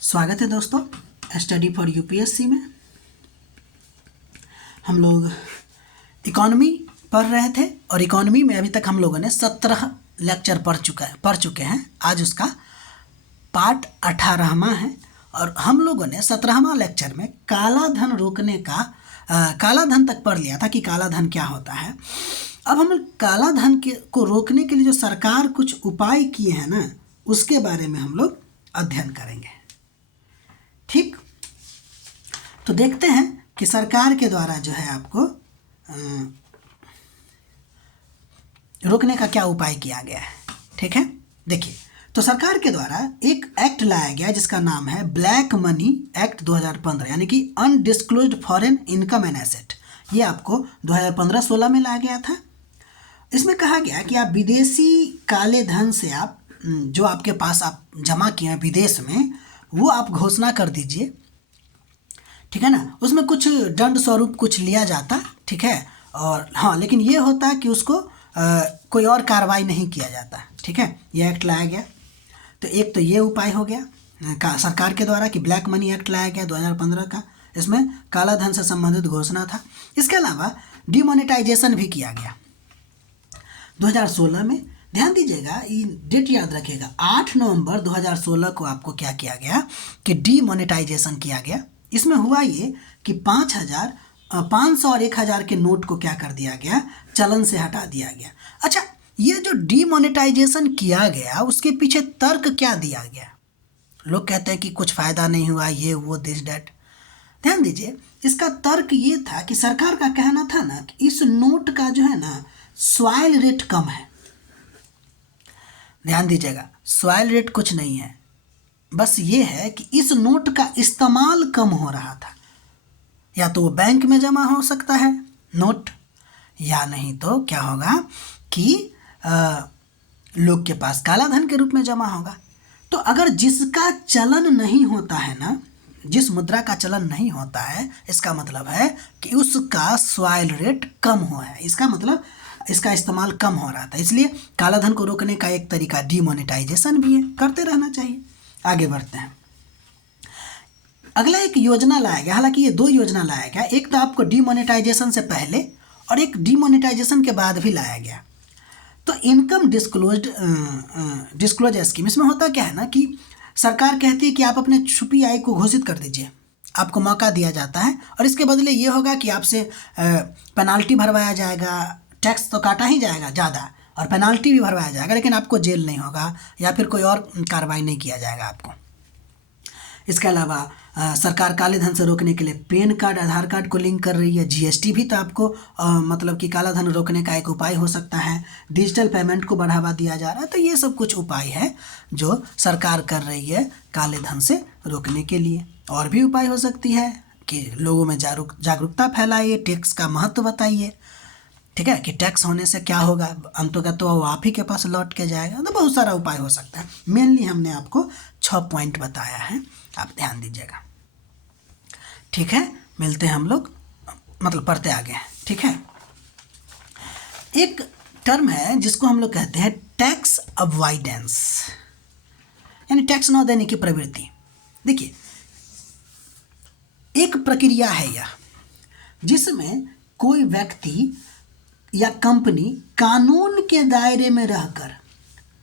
स्वागत है दोस्तों स्टडी फॉर यूपीएससी में। हम लोग इकॉनमी पढ़ रहे थे और इकॉनमी में अभी तक हम लोगों ने 17 लेक्चर पढ़ चुके हैं। आज उसका पार्ट 18वां है और हम लोगों ने 17वां लेक्चर में काला धन रोकने का काला धन तक पढ़ लिया था कि काला धन क्या होता है। अब हम काला धन को रोकने के लिए जो सरकार कुछ उपाय किए हैं ना, उसके बारे में हम लोग अध्ययन करेंगे। ठीक, तो देखते हैं कि सरकार के द्वारा जो है आपको रोकने का क्या उपाय किया गया है। ठीक है, देखिए, तो सरकार के द्वारा एक एक्ट लाया गया जिसका नाम है ब्लैक मनी एक्ट 2015, यानी कि undisclosed foreign income and asset. ये आपको 2015-16 में लाया गया था। इसमें कहा गया कि आप विदेशी काले धन से आप जो आपके पास आप जमा किए हैं विदेश में, वो आप घोषणा कर दीजिए। ठीक है ना, उसमें कुछ दंड स्वरूप कुछ लिया जाता। ठीक है, और हाँ, लेकिन ये होता कि उसको कोई और कार्रवाई नहीं किया जाता। ठीक है, ये एक्ट लाया गया। तो एक तो ये उपाय हो गया सरकार के द्वारा कि ब्लैक मनी एक्ट लाया गया 2015 का। इसमें काला धन से संबंधित घोषणा था। इसके अलावा डिमोनेटाइजेशन भी किया गया 2016 में। ध्यान दीजिएगा, ये डेट याद रखिएगा, 8 नवंबर 2016 को आपको क्या किया गया कि डीमोनेटाइजेशन किया गया। इसमें हुआ ये कि 5,000, 500 और 1,000 के नोट को क्या कर दिया गया, चलन से हटा दिया गया। अच्छा, ये जो डीमोनेटाइजेशन किया गया उसके पीछे तर्क क्या दिया गया? लोग कहते हैं कि कुछ फ़ायदा नहीं हुआ, ये वो दिस डैट। ध्यान दीजिए, इसका तर्क ये था कि सरकार का कहना था ना कि इस नोट का जो है ना स्वाइल रेट कम है। ध्यान दीजिएगा, स्वाइल रेट कुछ नहीं है, बस ये है कि इस नोट का इस्तेमाल कम हो रहा था। या तो वो बैंक में जमा हो सकता है नोट, या नहीं तो क्या होगा कि लोग के पास काला धन के रूप में जमा होगा। तो अगर जिसका चलन नहीं होता है ना, जिस मुद्रा का चलन नहीं होता है, इसका मतलब है कि उसका स्वाइल रेट कम हुआ है। इसका मतलब इसका इस्तेमाल कम हो रहा था। इसलिए काला धन को रोकने का एक तरीका डीमोनेटाइजेशन भी है, करते रहना चाहिए। आगे बढ़ते हैं। अगला एक योजना लाया गया, हालांकि ये 2 योजना लाया गया। एक तो आपको डीमोनेटाइजेशन से पहले और एक डीमोनेटाइजेशन के बाद भी लाया गया। तो इनकम डिस्क्लोज स्कीम, इसमें होता क्या है ना कि सरकार कहती है कि आप अपने छुपी आय को घोषित कर दीजिए, आपको मौका दिया जाता है और इसके बदले ये होगा कि आपसे पेनाल्टी भरवाया जाएगा। टैक्स तो काटा ही जाएगा ज़्यादा और पेनाल्टी भी भरवाया जाएगा, लेकिन आपको जेल नहीं होगा या फिर कोई और कार्रवाई नहीं किया जाएगा आपको। इसके अलावा सरकार काले धन से रोकने के लिए पैन कार्ड, आधार कार्ड को लिंक कर रही है। जीएसटी भी तो आपको मतलब कि काला धन रोकने का एक उपाय हो सकता है। डिजिटल पेमेंट को बढ़ावा दिया जा रहा है। तो ये सब कुछ उपाय है जो सरकार कर रही है काले धन से रोकने के लिए। और भी उपाय हो सकती है कि लोगों में जागरूकता फैलाइए, टैक्स का महत्व बताइए। ठीक है, कि टैक्स होने से क्या होगा, अंततः तो वो आप ही के पास लौट के जाएगा। तो बहुत सारा उपाय हो सकता है। मेनली हमने आपको 6 पॉइंट बताया है, आप ध्यान दीजिएगा। ठीक है, मिलते हैं हम लोग, मतलब पढ़ते आगे हैं। ठीक है, एक टर्म है जिसको हम लोग कहते हैं टैक्स अवॉइडेंस, यानी टैक्स न देने की प्रवृत्ति। देखिए, एक प्रक्रिया है यह जिसमें कोई व्यक्ति या कंपनी कानून के दायरे में रहकर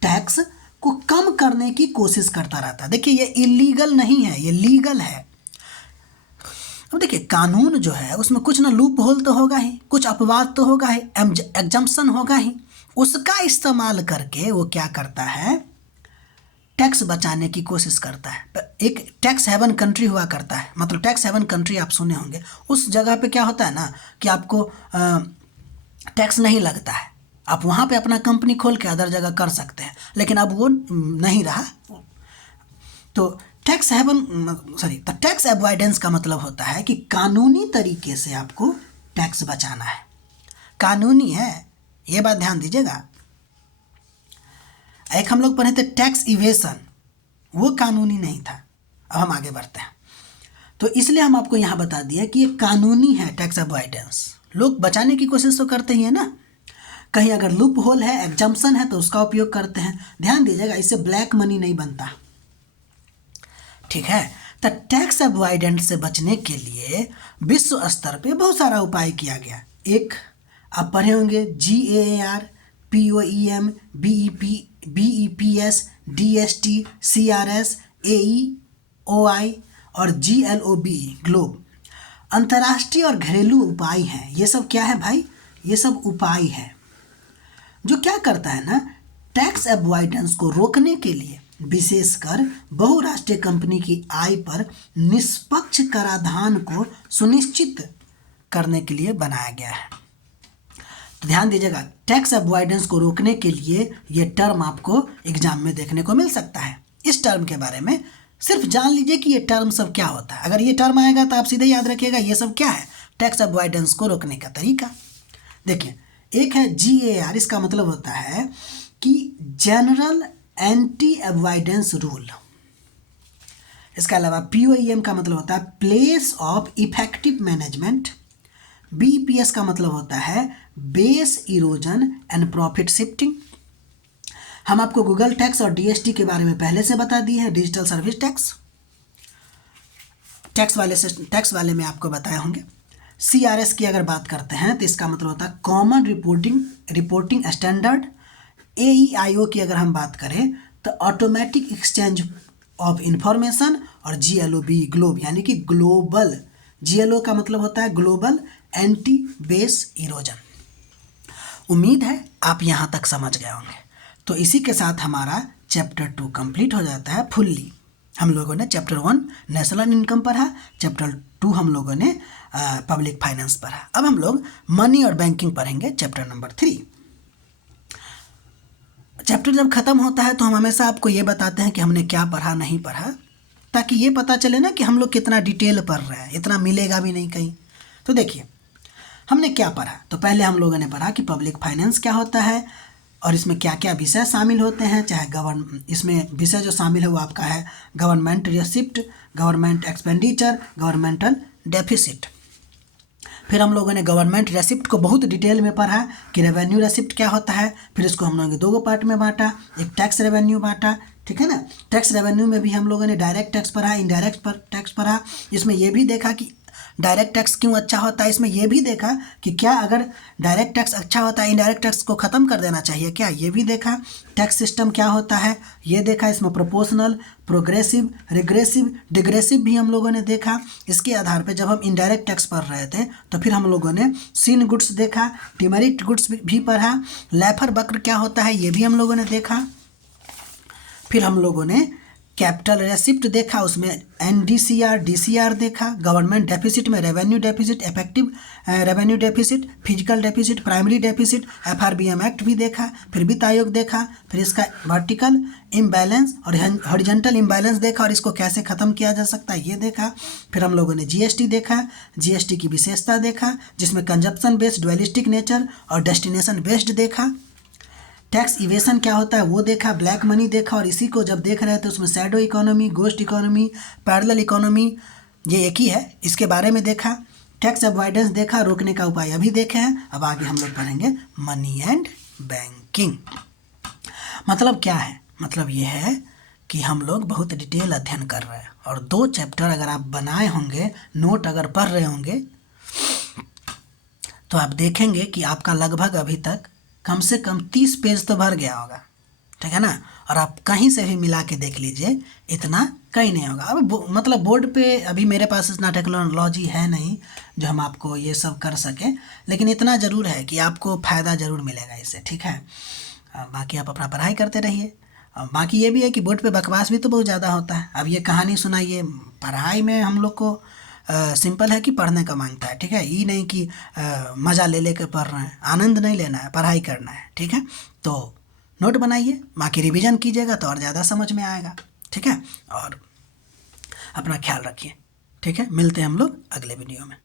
टैक्स को कम करने की कोशिश करता रहता है। देखिए, ये इलीगल नहीं है, ये लीगल है। अब देखिए, कानून जो है उसमें कुछ ना लूप होल तो होगा ही, कुछ अपवाद तो होगा ही, एग्जम्पशन होगा ही। उसका इस्तेमाल करके वो क्या करता है, टैक्स बचाने की कोशिश करता है। एक टैक्स हेवन कंट्री हुआ करता है, मतलब टैक्स हेवन कंट्री आप सुने होंगे। उस जगह पे क्या होता है ना कि आपको टैक्स नहीं लगता है, आप वहाँ पे अपना कंपनी खोल के अदर जगह कर सकते हैं, लेकिन अब वो नहीं रहा। तो टैक्स अवॉइडेंस का मतलब होता है कि कानूनी तरीके से आपको टैक्स बचाना है। कानूनी है, ये बात ध्यान दीजिएगा। एक हम लोग पढ़े थे टैक्स इवेशन, वो कानूनी नहीं था। अब हम आगे बढ़ते हैं। तो इसलिए हम आपको यहाँ बता दिए कि ये कानूनी है टैक्स अवॉइडेंस। लोग बचाने की कोशिश तो करते ही है ना, कहीं अगर लूप होल है, एग्जम्पशन है तो उसका उपयोग करते हैं। ध्यान दीजिएगा, इससे ब्लैक मनी नहीं बनता। ठीक है। तो टैक्स अवॉइडेंस से बचने के लिए विश्व स्तर पे बहुत सारा उपाय किया गया। एक आप पढ़े होंगे GAAR, POEM, BEPS, DST, CRS, AEOI और GLOB ग्लोब अंतर्राष्ट्रीय और घरेलू उपाय हैं। ये सब क्या है भाई? ये सब उपाय है जो क्या करता है ना, टैक्स अवॉइडेंस को रोकने के लिए विशेषकर बहुराष्ट्रीय कंपनी की आय पर निष्पक्ष कराधान को सुनिश्चित करने के लिए बनाया गया है। तो ध्यान दीजिएगा, टैक्स अवॉइडेंस को रोकने के लिए ये टर्म आपको एग्जाम में देखने को मिल सकता है। इस टर्म के बारे में सिर्फ जान लीजिए कि ये टर्म सब क्या होता है। अगर ये टर्म आएगा तो आप सीधे याद रखिएगा ये सब क्या है, टैक्स अवॉइडेंस को रोकने का तरीका। देखिए, एक है GAR, इसका मतलब होता है कि जनरल एंटी अवॉइडेंस रूल। इसके अलावा POEM का मतलब होता है place of effective management. BEPS का मतलब होता है base erosion and profit shifting. हम आपको गूगल टैक्स और DST के बारे में पहले से बता दिए हैं, डिजिटल सर्विस टैक्स। टैक्स वाले में आपको बताए होंगे। CRS की अगर बात करते हैं तो इसका मतलब होता है कॉमन रिपोर्टिंग स्टैंडर्ड। AEIO की अगर हम बात करें तो ऑटोमेटिक एक्सचेंज ऑफ इंफॉर्मेशन। और GLOB ग्लोब यानी कि ग्लोबल, GLO का मतलब होता है ग्लोबल एंटी बेस इरोजन। उम्मीद है आप यहाँ तक समझ गए होंगे। तो इसी के साथ हमारा चैप्टर 2 कंप्लीट हो जाता है फुल्ली। हम लोगों ने चैप्टर 1 नेशनल इनकम पढ़ा, चैप्टर 2 हम लोगों ने पब्लिक फाइनेंस पढ़ा। अब हम लोग मनी और बैंकिंग पढ़ेंगे, चैप्टर नंबर 3। चैप्टर जब खत्म होता है तो हम हमेशा आपको ये बताते हैं कि हमने क्या पढ़ा नहीं पढ़ा, ताकि ये पता चले ना कि हम लोग कितना डिटेल पढ़ रहे हैं। इतना मिलेगा भी नहीं कहीं। तो देखिए हमने क्या पढ़ा। तो पहले हम लोगों ने पढ़ा कि पब्लिक फाइनेंस क्या होता है और इसमें क्या क्या विषय शामिल होते हैं। चाहे इसमें विषय जो शामिल है वो आपका है government receipt, government expenditure, governmental deficit. फिर हम लोगों ने गवर्नमेंट रेसिप्ट को बहुत डिटेल में पढ़ा कि रेवेन्यू रेसिप्ट क्या होता है। फिर इसको हम लोगों ने 2 पार्ट में बांटा, एक टैक्स रेवेन्यू बांटा, ठीक है ना। टैक्स रेवेन्यू में भी हम लोगों ने डायरेक्ट टैक्स पढ़ा, इनडायरेक्ट टैक्स पढ़ा। इसमें यह भी देखा कि डायरेक्ट टैक्स क्यों अच्छा होता है। इसमें यह भी देखा कि क्या अगर डायरेक्ट टैक्स अच्छा होता है इनडायरेक्ट टैक्स को ख़त्म कर देना चाहिए क्या, ये भी देखा। टैक्स सिस्टम क्या होता है ये देखा। इसमें प्रोपोर्शनल, प्रोग्रेसिव, रिग्रेसिव, डिग्रेसिव भी हम लोगों ने देखा। इसके आधार पे जब हम इनडायरेक्ट टैक्स पढ़ रहे थे तो फिर हम लोगों ने सीन गुड्स देखा, डिमेरिट गुड्स भी पढ़ा। लैफर वक्र क्या होता है ये भी हम लोगों ने देखा। फिर हम लोगों ने कैपिटल रेसिप्ट देखा, उसमें NDCR, DCR देखा। गवर्नमेंट डेफिसिट में revenue deficit, effective revenue deficit, physical deficit, primary deficit, FRBM act भी देखा। फिर वित्त आयोग देखा। फिर इसका वर्टिकल इम्बैलेंस और हॉरिजॉन्टल इम्बैलेंस देखा और इसको कैसे ख़त्म किया जा सकता है ये देखा। फिर हम लोगों ने GST देखा, GST की विशेषता देखा जिसमें कंजप्शन बेस्ड, ड्वेलिस्टिक नेचर और डेस्टिनेशन बेस्ड देखा। टैक्स इवेशन क्या होता है वो देखा, ब्लैक मनी देखा। और इसी को जब देख रहे थे उसमें shadow economy, ghost economy, parallel economy, ये एक ही है, इसके बारे में देखा। टैक्स अवॉइडेंस देखा, रोकने का उपाय अभी देखे हैं। अब आगे हम लोग पढ़ेंगे मनी एंड बैंकिंग। मतलब क्या है, मतलब ये है कि हम लोग बहुत डिटेल अध्ययन कर रहे हैं। और 2 चैप्टर अगर आप बनाए होंगे, नोट अगर पढ़ रहे होंगे तो आप देखेंगे कि आपका लगभग अभी तक कम से कम 30 पेज तो भर गया होगा, ठीक है ना। और आप कहीं से भी मिला के देख लीजिए इतना कहीं नहीं होगा। अब मतलब बोर्ड पे अभी मेरे पास इतना टेक्नोलॉजी है नहीं जो हम आपको ये सब कर सकें, लेकिन इतना ज़रूर है कि आपको फ़ायदा ज़रूर मिलेगा इससे, ठीक है। बाकी आप अपना पढ़ाई करते रहिए। बाकी ये भी है कि बोर्ड पे बकवास भी तो बहुत ज़्यादा होता है। अब ये कहानी सुनाइए, पढ़ाई में हम लोग को सिंपल है कि पढ़ने का मांगता है, ठीक है। ये नहीं कि मज़ा ले लेकर पढ़ रहे हैं, आनंद नहीं लेना है, पढ़ाई करना है, ठीक है। तो नोट बनाइए, बाकी रिवीजन कीजिएगा तो और ज़्यादा समझ में आएगा, ठीक है। और अपना ख्याल रखिए, ठीक है। मिलते हैं हम लोग अगले वीडियो में।